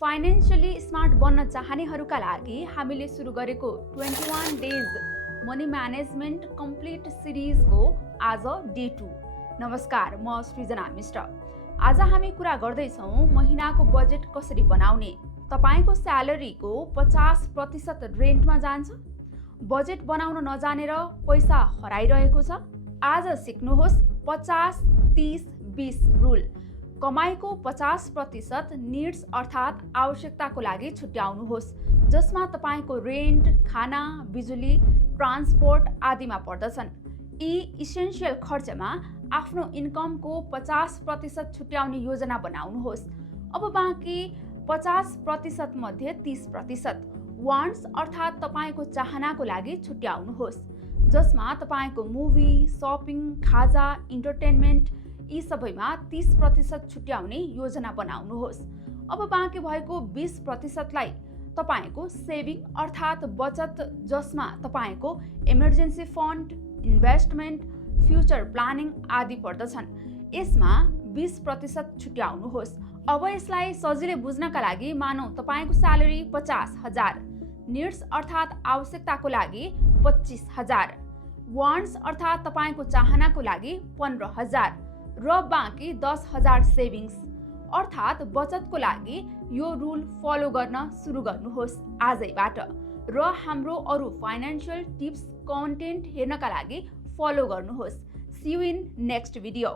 फाइनेन्शियली smart बन्न चाहनेहरूका लागि हामीले सुरु गरेको 21 डेज मनी म्यानेजमेन्ट कम्प्लिट सिरिजको आज डे 2। नमस्कार, म सृजना मिश्र। आज हामी कुरा गर्दैछौँ महिनाको बजेट कसरी बनाउने। तपाईको स्यालेरीको 50% रेन्टमा जान्छ। बजेट बनाउन नजानेर पैसा हराइरहेको छ। आज सिक्नुहोस् 50-30-20 रुल। कमाईको 50% निड्स अर्थात् आवश्यकताको लागि छुट्याउनुहोस्, जसमा तपाईको रेन्ट, खाना, बिजुली, ट्रान्सपोर्ट आदिमा पर्दछन्। यी इसेन्शियल खर्चमा आफ्नो इन्कमको 50% छुट्याउने योजना बनाउनुहोस्। अब बाँकी 50% मध्ये 30% वान्ट्स अर्थात् तपाईको चाहनाको लागि छुट्याउनुहोस्, जसमा तपाईको मुभी, सपिङ, खाजा, इन्टरटेनमेन्ट यी सबैमा 30% छुट्याउने योजना बनाउनुहोस्। अब बाँकी भएको 20% लाई तपाईको सेभिङ अर्थात् बचत, जसमा तपाईको emergency fund, investment, future planning आदि पर्दछन्। यसमा 20% छुट्याउनुहोस्। अब यसलाई सजिलै बुझ्नका लागि मानौ तपाईको स्यालेरी 50,000, निड्स अर्थात् आवश्यकताको लागि 25,000, वान्ट्स अर्थात् तपाईको चाहनाको लागि 15,000 र बाँकी 10,000 सेभिङ्स अर्थात् बचतको लागि। यो रुल फलो गर्न सुरु गर्नुहोस् आजैबाट र हाम्रो अरू फाइनेन्शियल टिप्स कन्टेन्ट हेर्नका लागि फलो गर्नुहोस्। See you in next video.